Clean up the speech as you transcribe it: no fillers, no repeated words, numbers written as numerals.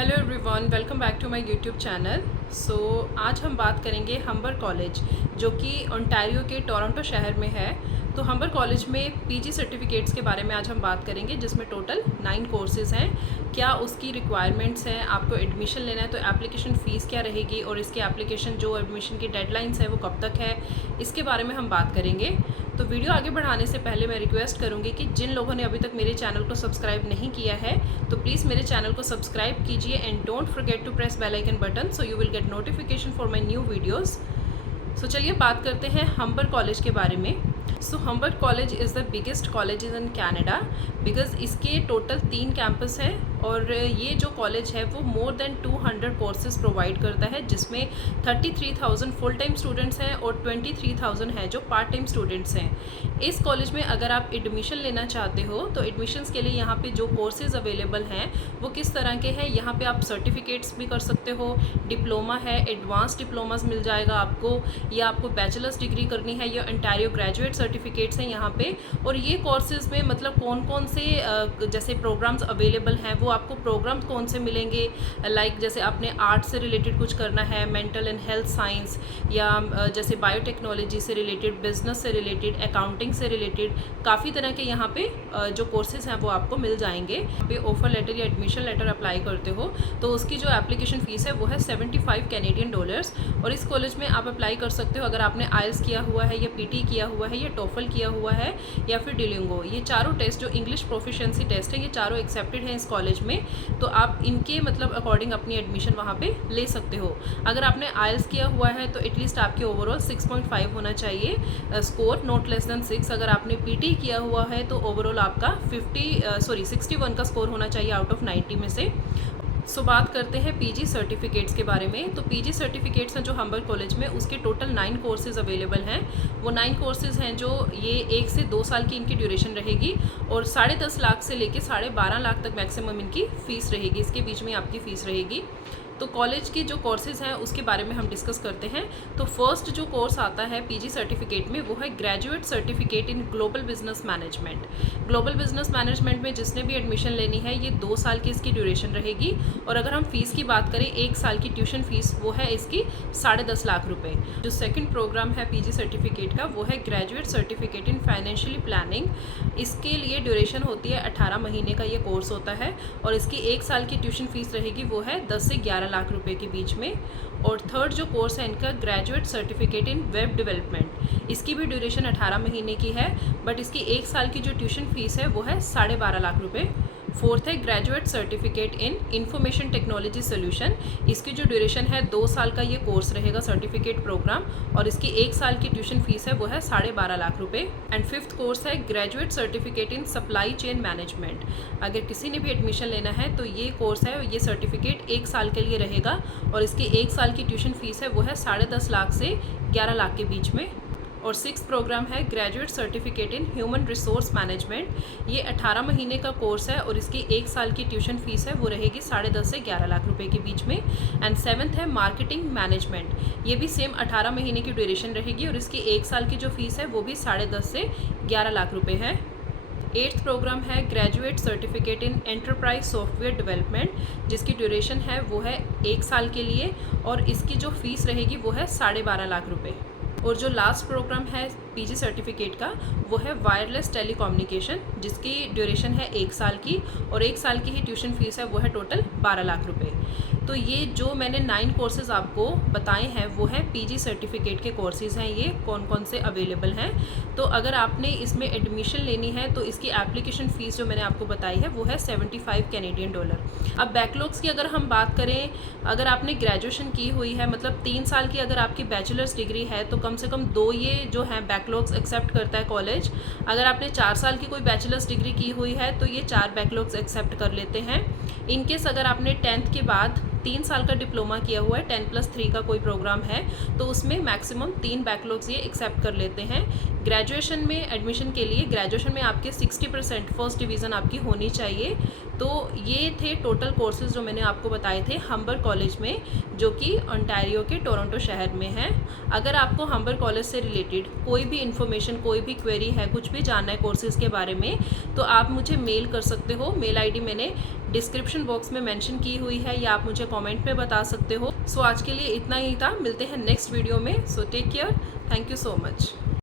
Hello everyone, welcome back to my YouTube channel. आज हम बात करेंगे हम्बर कॉलेज जो कि ओंटारियो के टोरंटो शहर में है। तो हम्बर कॉलेज में पीजी सर्टिफिकेट्स के बारे में आज हम बात करेंगे, जिसमें टोटल 9 कोर्सेज़ हैं। क्या उसकी रिक्वायरमेंट्स हैं, आपको एडमिशन लेना है तो एप्लीकेशन फ़ीस क्या रहेगी और इसके एप्लीकेशन जो एडमिशन की डेडलाइंस है वो कब तक है, इसके बारे में हम बात करेंगे। तो वीडियो आगे बढ़ाने से पहले मैं रिक्वेस्ट करूंगी कि जिन लोगों ने अभी तक मेरे चैनल को सब्सक्राइब नहीं किया है तो प्लीज़ मेरे चैनल को सब्सक्राइब कीजिए and don't forget to press bell icon button so you will get notification for my new videos. चलिए बात करते हैं हम्बर कॉलेज के बारे में। Humber college is the biggest college in Canada because इसके टोटल 3 कैंपस हैं और ये जो कॉलेज है वो मोर देन 200 कोर्सेज प्रोवाइड करता है, जिसमें 33,000 फुल टाइम स्टूडेंट्स हैं और 23,000 हैं जो पार्ट टाइम स्टूडेंट्स हैं। इस कॉलेज में अगर आप एडमिशन लेना चाहते हो तो एडमिशन्स के लिए यहाँ पे जो कोर्सेज अवेलेबल हैं वो किस तरह के हैं, यहाँ पे आप सर्टिफिकेट्स भी कर सकते हो, डिप्लोमा है, एडवांस डिप्लोमास मिल जाएगा आपको, या आपको बैचलर्स डिग्री करनी है या ओंटारियो ग्रेजुएट सर्टिफिकेट्स हैं यहाँ पे। और ये कोर्सेज में मतलब कौन कौन से जैसे प्रोग्राम्स अवेलेबल हैं, वो आपको प्रोग्राम्स कौन से मिलेंगे, लाइक जैसे आपने आर्ट से रिलेटेड कुछ करना है, मेंटल एंड हेल्थ साइंस, या जैसे बायोटेक्नोलॉजी से रिलेटेड, बिजनेस से रिलेटेड, अकाउंटिंग से रिलेटेड, काफ़ी तरह के यहाँ पे जो कोर्सेज हैं वो आपको मिल जाएंगे। यहाँ पे ऑफर लेटर या एडमिशन लेटर अप्लाई करते हो तो उसकी जो एप्लीकेशन फ़ीस है वो है $75 और इस कॉलेज में आप अप्लाई कर सकते हो अगर आपने आइल्स किया हुआ है या पीटी किया हुआ है या टोफल किया हुआ है या फिर डिलिंगो। ये चारों टेस्ट जो इंग्लिश प्रोफिशिएंसी टेस्ट है ये चारों एक्सेप्टेड हैं इस कॉलेज में, तो आप इनके मतलब अकॉर्डिंग अपनी एडमिशन वहाँ पे ले सकते हो। अगर आपने आइल्स किया हुआ है तो एटलीस्ट आपके ओवरऑल 6.5 होना चाहिए स्कोर, नॉट लेस देन 6। अगर आपने पीटी किया हुआ है तो ओवरऑल आपका 61 का स्कोर होना चाहिए आउट ऑफ 90 में से। बात करते हैं पीजी सर्टिफिकेट्स के बारे में। तो पीजी सर्टिफिकेट्स हैं जो हम्बर कॉलेज में, उसके टोटल 9 कोर्सेज अवेलेबल हैं। वो 9 कोर्सेज हैं जो ये 1 से 2 साल की इनकी ड्यूरेशन रहेगी और 10.5 लाख से लेके 12.5 लाख तक मैक्सिमम इनकी फ़ीस रहेगी, इसके बीच में आपकी फ़ीस रहेगी। तो कॉलेज की जो कोर्सेज़ हैं उसके बारे में हम डिस्कस करते हैं। तो फर्स्ट जो कोर्स आता है पीजी सर्टिफिकेट में वो है graduate certificate in global business management. Global business management में जिसने भी एडमिशन लेनी है ये 2 साल की इसकी ड्यूरेशन रहेगी और अगर हम फ़ीस की बात करें 1 साल की ट्यूशन फ़ीस वो है इसकी 10.5 लाख रुपये। जो सेकंड प्रोग्राम है पीजी सर्टिफिकेट का वो है graduate certificate in financially planning. इसके लिए ड्यूरेशन होती है 18 महीने का ये कोर्स होता है और इसकी 1 साल की ट्यूशन फ़ीस रहेगी वो है 10 से 11 लाख रुपए के बीच में। और थर्ड जो कोर्स है इनका graduate certificate in web development, इसकी भी ड्यूरेशन 18 महीने की है बट इसकी 1 साल की जो ट्यूशन फीस है वो है 12.5 लाख रुपए। फोर्थ है graduate certificate in information technology solution, इसकी जो ड्यूरेशन है 2 साल का ये कोर्स रहेगा सर्टिफिकेट प्रोग्राम और इसकी 1 साल की ट्यूशन फीस है वो है 12.5 लाख रुपए। एंड फिफ्थ कोर्स है graduate certificate in supply chain management. अगर किसी ने भी एडमिशन लेना है तो ये कोर्स है, ये सर्टिफिकेट 1 साल के लिए रहेगा और इसकी 1 साल की ट्यूशन फीस है वो है 10.5 लाख से 11 लाख के बीच में। और 6th प्रोग्राम है graduate certificate in human resource management. ये 18 महीने का कोर्स है और इसकी 1 साल की ट्यूशन फीस है वो रहेगी 10.5 से 11 लाख रुपए के बीच में। एंड 7th है मार्केटिंग मैनेजमेंट, ये भी सेम 18 महीने की ड्यूरेशन रहेगी और इसकी 1 साल की जो फीस है वो भी 10.5 से 11 लाख रुपये है। 8th प्रोग्राम है graduate certificate in enterprise software development, जिसकी ड्यूरेशन है वो है 1 साल के लिए और इसकी जो फीस रहेगी वो है 12.5 लाख रुपये। और जो लास्ट प्रोग्राम है पीजी सर्टिफिकेट का वो है वायरलेस टेलीकम्युनिकेशन, जिसकी ड्यूरेशन है 1 साल की और 1 साल की ही ट्यूशन फीस है वो है टोटल 12 लाख रुपए। तो ये जो मैंने 9 कोर्सेज़ आपको बताए हैं वो है पीजी सर्टिफिकेट के कोर्सेज़ हैं, ये कौन कौन से अवेलेबल हैं। तो अगर आपने इसमें एडमिशन लेनी है तो इसकी एप्लीकेशन फ़ीस जो मैंने आपको बताई है वो है $75। अब बैकलॉग्स की अगर हम बात करें, अगर आपने ग्रेजुएशन की हुई है मतलब 3 साल की अगर आपकी बैचलर्स डिग्री है तो कम से कम 2 ये जो हैं बैकलॉग्स एक्सेप्ट करता है कॉलेज। अगर आपने 4 साल की कोई बैचलर्स डिग्री की हुई है तो ये 4 बैकलॉग्स एक्सेप्ट कर लेते हैं। इनकेस अगर आपने 10th के बाद 3 साल का डिप्लोमा किया हुआ है, 10+3 का कोई प्रोग्राम है तो उसमें मैक्सिमम 3 बैकलॉग्स ये एक्सेप्ट कर लेते हैं। ग्रेजुएशन में एडमिशन के लिए ग्रेजुएशन में आपके 60% फर्स्ट डिवीज़न आपकी होनी चाहिए। तो ये थे टोटल कोर्सेज़ जो मैंने आपको बताए थे हम्बर कॉलेज में, जो कि ओंटारियो के टोरंटो शहर में है। अगर आपको हम्बर कॉलेज से रिलेटेड कोई भी इन्फॉर्मेशन, कोई भी क्वेरी है, कुछ भी जानना है कोर्सेज़ के बारे में, तो आप मुझे मेल कर सकते हो। मेल आईडी मैंने डिस्क्रिप्शन बॉक्स में मेंशन की हुई है, या आप मुझे कमेंट में बता सकते हो। सो आज के लिए इतना ही था, मिलते हैं नेक्स्ट वीडियो में। So take care, thank you so much.